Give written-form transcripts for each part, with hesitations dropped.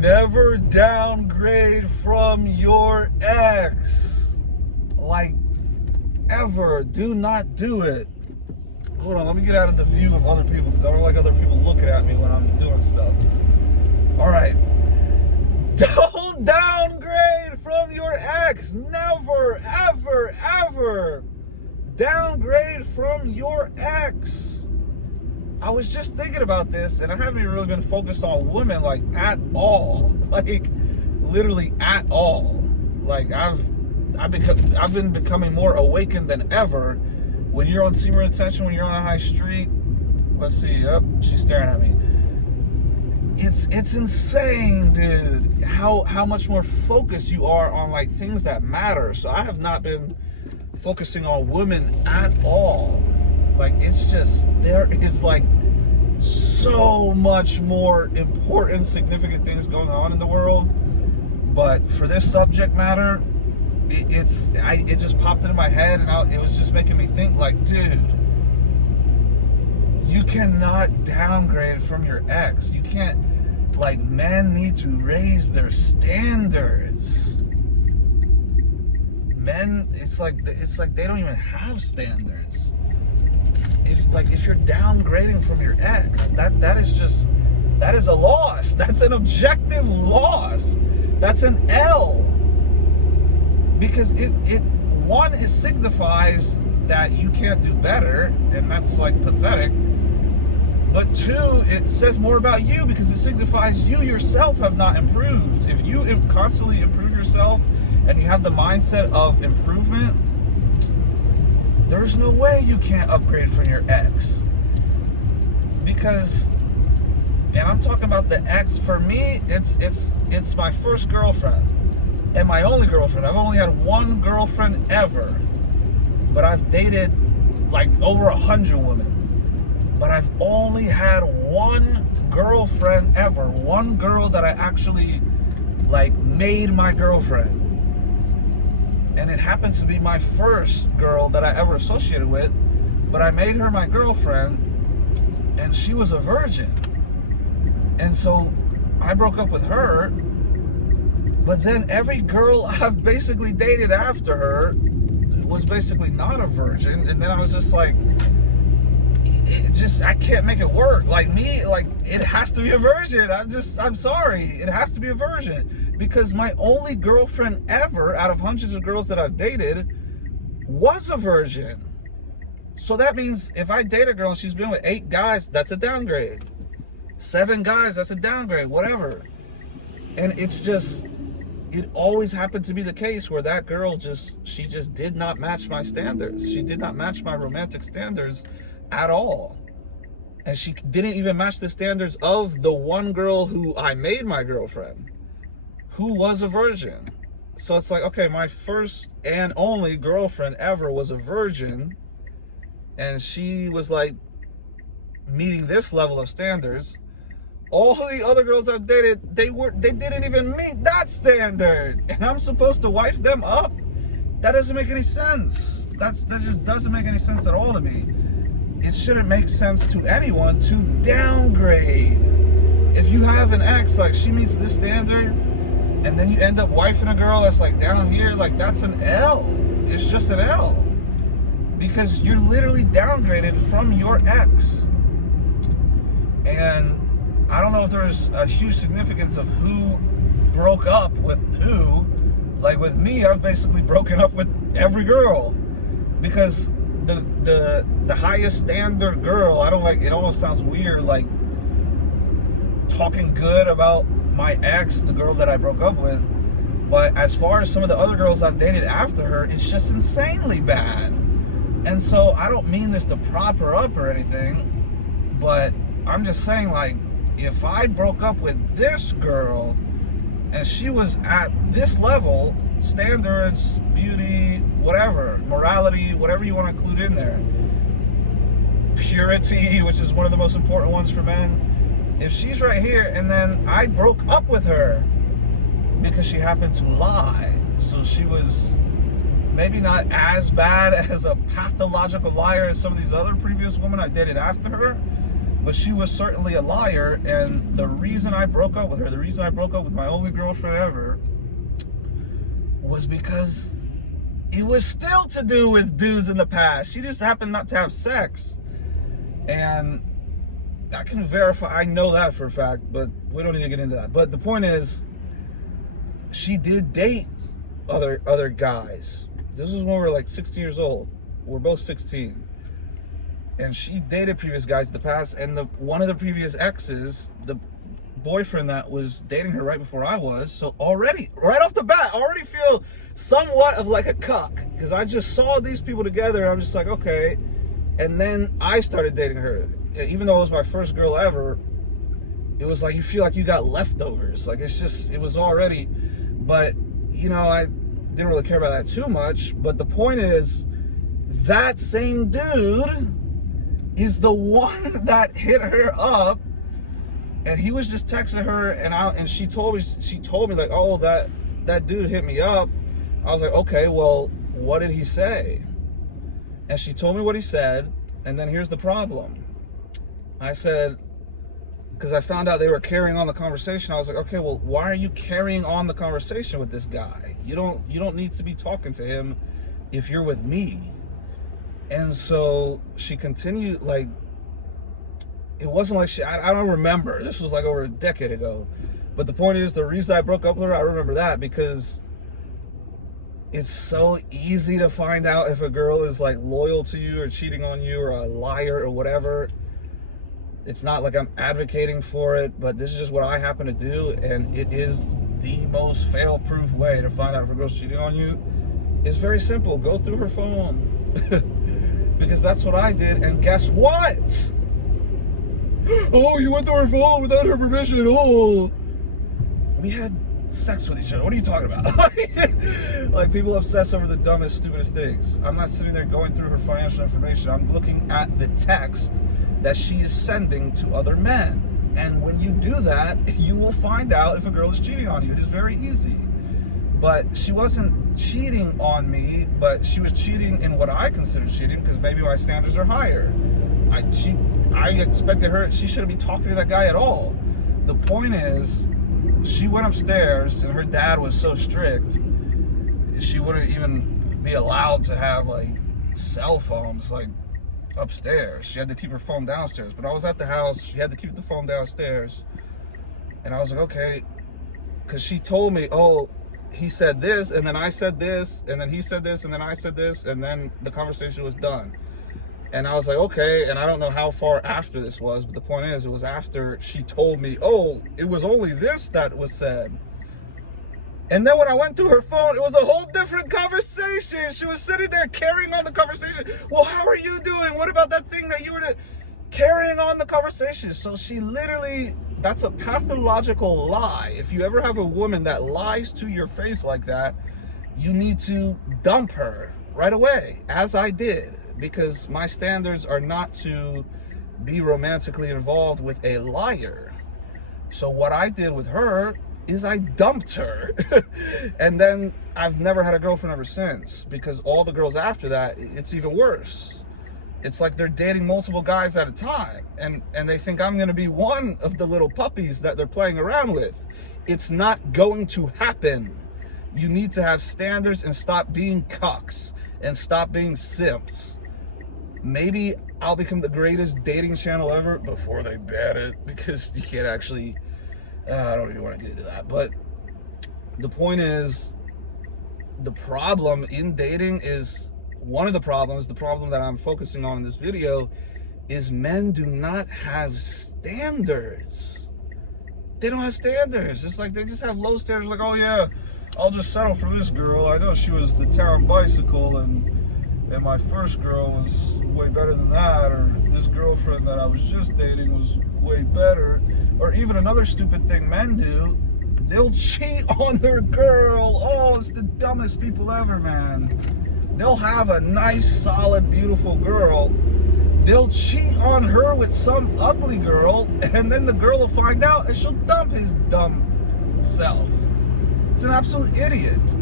Never downgrade from your ex. Like, ever. Do not do it. Hold on, let me get out of the view of other people because I don't like other people looking at me when I'm doing stuff. Alright. Don't downgrade from your ex. Never, ever, ever downgrade from your ex. I was just thinking about this, and I haven't even really been focused on women, like, at all. Like, literally at all. Like, I've been becoming more awakened than ever. When you're on Seymour Attention, when you're on a high street, let's see, she's staring at me. It's insane, dude, how much more focused you are on, like, things that matter. So I have not been focusing on women at all. Like, it's just, there is, like, so much more important, significant things going on in the world. But for this subject matter, it just popped into my head, and it was just making me think, like, dude, you cannot downgrade from your ex. You can't, like, men need to raise their standards. Men, it's like they don't even have standards. If you're downgrading from your ex, that is a loss. That's an objective loss. That's an L. Because it signifies that you can't do better, and that's, like, pathetic. But two, it says more about you because it signifies you yourself have not improved. If you constantly improve yourself and you have the mindset of improvement, there's no way you can't upgrade from your ex. Because, and I'm talking about the ex, for me, it's my first girlfriend and my only girlfriend. I've only had one girlfriend ever, but I've dated like over 100 women. But I've only had one girlfriend ever, one girl that I actually, like, made my girlfriend. And it happened to be my first girl that I ever associated with, but I made her my girlfriend, and she was a virgin. And so I broke up with her, but then every girl I've basically dated after her was basically not a virgin. And then I was just like, I can't make it work. Like, it has to be a virgin. I'm sorry. It has to be a virgin. Because my only girlfriend ever, out of hundreds of girls that I've dated, was a virgin. So that means if I date a girl and she's been with 8 guys, that's a downgrade. 7 guys, that's a downgrade, whatever. And it always happened to be the case where that girl she just did not match my standards. She did not match my romantic standards at all. And she didn't even match the standards of the one girl who I made my girlfriend, who was a virgin. So it's like, okay, my first and only girlfriend ever was a virgin, and she was, like, meeting this level of standards. All the other girls I've dated, they didn't even meet that standard, and I'm supposed to wife them up? That doesn't make any sense. That just doesn't make any sense at all to me. It shouldn't make sense to anyone to downgrade. If you have an ex, like, she meets this standard, and then you end up wifing a girl that's, like, down here, like, that's an L. It's just an L. Because you're literally downgraded from your ex. And I don't know if there's a huge significance of who broke up with who. Like, with me, I've basically broken up with every girl. Because the highest standard girl, I don't like, it almost sounds weird, like, talking good about my ex, the girl that I broke up with. But as far as some of the other girls I've dated after her, it's just insanely bad. And so I don't mean this to prop her up or anything, but I'm just saying, like, if I broke up with this girl and she was at this level, standards, beauty, whatever, morality, whatever you want to include in there, purity, which is one of the most important ones for men, if she's right here and then I broke up with her because she happened to lie, so she was maybe not as bad as a pathological liar as some of these other previous women I dated after her, but she was certainly a liar. And the reason I broke up with her, the reason I broke up with my only girlfriend ever, was because it was still to do with dudes in the past. She just happened not to have sex. And I can verify, I know that for a fact, but we don't need to get into that. But the point is, she did date other guys. This was when we were like 16 years old. We're both 16. And she dated previous guys in the past, and one of the previous exes, the boyfriend that was dating her right before I was, so already, right off the bat, I already feel somewhat of like a cuck, because I just saw these people together, and I'm just like, okay. And then I started dating her. Even though it was my first girl ever, it was like you feel like you got leftovers. Like it was already, but I didn't really care about that too much. But the point is, that same dude is the one that hit her up, and he was just texting her, and she told me like, oh, that dude hit me up. I was like, okay, well, what did he say? And she told me what he said, and then here's the problem. I said, because I found out they were carrying on the conversation, I was like, okay, well, why are you carrying on the conversation with this guy? You don't need to be talking to him if you're with me. And so she continued, like, it wasn't like I don't remember. This was like over a decade ago. But the point is, the reason I broke up with her, I remember that because it's so easy to find out if a girl is like loyal to you or cheating on you or a liar or whatever. It's not like I'm advocating for it, but this is just what I happen to do, and it is the most fail-proof way to find out if a girl's cheating on you. It's very simple. Go through her phone. Because that's what I did, and guess what? Oh, you went through her phone without her permission. Oh, we had sex with each other. What are you talking about? Like, people obsess over the dumbest, stupidest things. I'm not sitting there going through her financial information. I'm looking at the text that she is sending to other men. And when you do that, you will find out if a girl is cheating on you. It is very easy. But she wasn't cheating on me, but she was cheating in what I consider cheating, because maybe my standards are higher. I expected her, she shouldn't be talking to that guy at all. The point is, she went upstairs, and her dad was so strict, she wouldn't even be allowed to have like cell phones like upstairs. She had to keep her phone downstairs. But I was at the house, she had to keep the phone downstairs, and I was like, okay, because she told me, oh, he said this, and then I said this, and then he said this, and then I said this, and then the conversation was done. And I was like, okay, and I don't know how far after this was, but the point is, it was after she told me, oh, it was only this that was said. And then when I went through her phone, it was a whole different conversation. She was sitting there carrying on the conversation. Well, how are you doing? What about that thing that you were carrying on the conversation? So she literally, that's a pathological lie. If you ever have a woman that lies to your face like that, you need to dump her right away, as I did, because my standards are not to be romantically involved with a liar. So what I did with her is I dumped her. And then I've never had a girlfriend ever since, because all the girls after that, it's even worse. It's like they're dating multiple guys at a time, and they think I'm gonna be one of the little puppies that they're playing around with. It's not going to happen. You need to have standards and stop being cucks and stop being simps. Maybe I'll become the greatest dating channel ever before they ban it, because you can't actually, I don't even want to get into that. But the point is, the problem in dating is, one of the problems, the problem that I'm focusing on in this video, is men do not have standards. They don't have standards. It's like they just have low standards, like, oh yeah, I'll just settle for this girl. I know she was the town bicycle, and my first girl was way better than that, or this girlfriend that I was just dating was way better. Or even another stupid thing men do, they'll cheat on their girl. Oh, it's the dumbest people ever, man. They'll have a nice, solid, beautiful girl. They'll cheat on her with some ugly girl, and then the girl will find out and she'll dump his dumb self. It's an absolute idiot.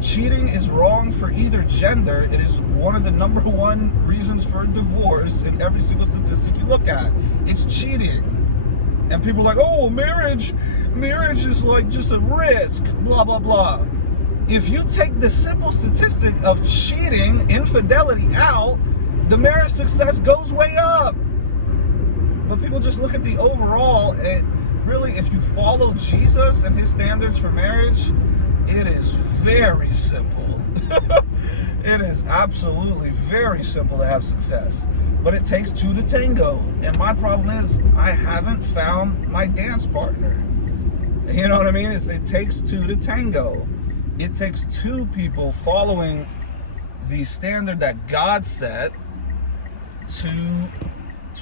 Cheating is wrong for either gender. It is one of the number one reasons for divorce in every single statistic you look at. It's cheating. And people are like, oh, marriage is like just a risk, blah, blah, blah. If you take the simple statistic of cheating, infidelity out, the marriage success goes way up. But people just look at the overall, and really, if you follow Jesus and his standards for marriage, it is very simple. It is absolutely very simple to have success. But it takes two to tango. And my problem is, I haven't found my dance partner. You know what I mean? It takes two to tango. It takes two people following the standard that God set to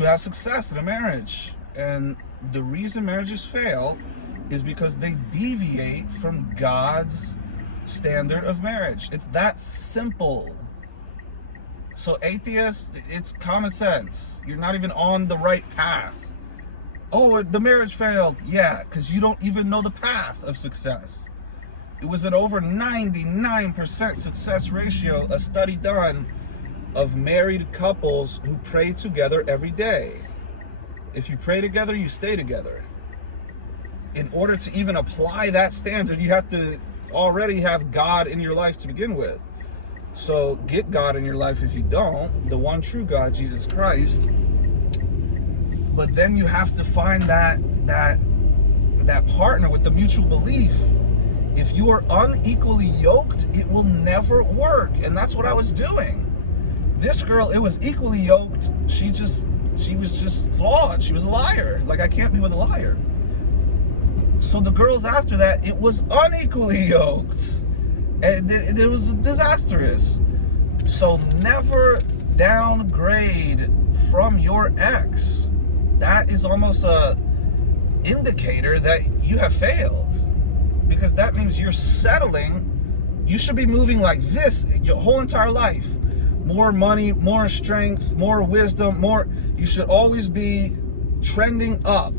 have success in a marriage. And the reason marriages fail is because they deviate from God's standard of marriage. It's that simple. So atheists, it's common sense. You're not even on the right path. Oh, the marriage failed. Yeah, because you don't even know the path of success. It was an over 99% success ratio, a study done of married couples who pray together every day. If you pray together, you stay together. In order to even apply that standard, you have to already have God in your life to begin with. So get God in your life if you don't, the one true God, Jesus Christ. But then you have to find that partner with the mutual belief. If you are unequally yoked, it will never work. And that's what I was doing. This girl, it was equally yoked. She was just flawed. She was a liar. Like, I can't be with a liar. So the girls after that, it was unequally yoked. And it was disastrous. So never downgrade from your ex. That is almost a indicator that you have failed. Because that means you're settling. You should be moving like this your whole entire life. More money, more strength, more wisdom, more. You should always be trending up.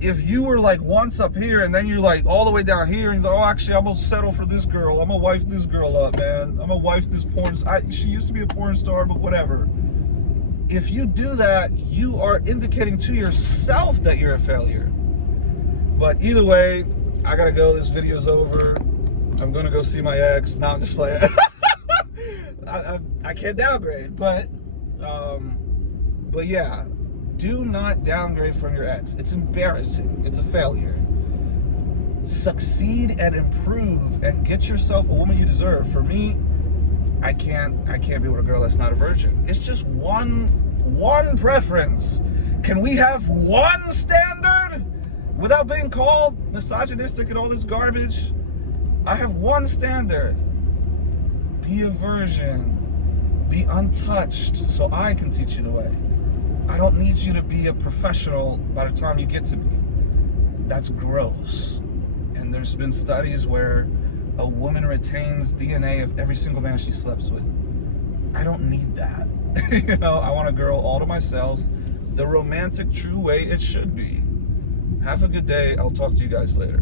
If you were like once up here and then you're like all the way down here and you're like, oh, actually, I'm gonna settle for this girl. I'm gonna wife this girl up, man. I'm gonna wife this porn. She used to be a porn star, but whatever. If you do that, you are indicating to yourself that you're a failure. But either way, I gotta go. This video's over. I'm gonna go see my ex. Now I'm just playing. I can't downgrade, but yeah. Do not downgrade from your ex. It's embarrassing. It's a failure. Succeed and improve and get yourself a woman you deserve. For me, I can't be with a girl that's not a virgin. It's just one preference. Can we have one standard without being called misogynistic and all this garbage? I have one standard. Be a virgin. Be untouched so I can teach you the way. I don't need you to be a professional by the time you get to me. That's gross. And there's been studies where a woman retains DNA of every single man she slept with. I don't need that. You know, I want a girl all to myself, the romantic, true way it should be. Have a good day. I'll talk to you guys later.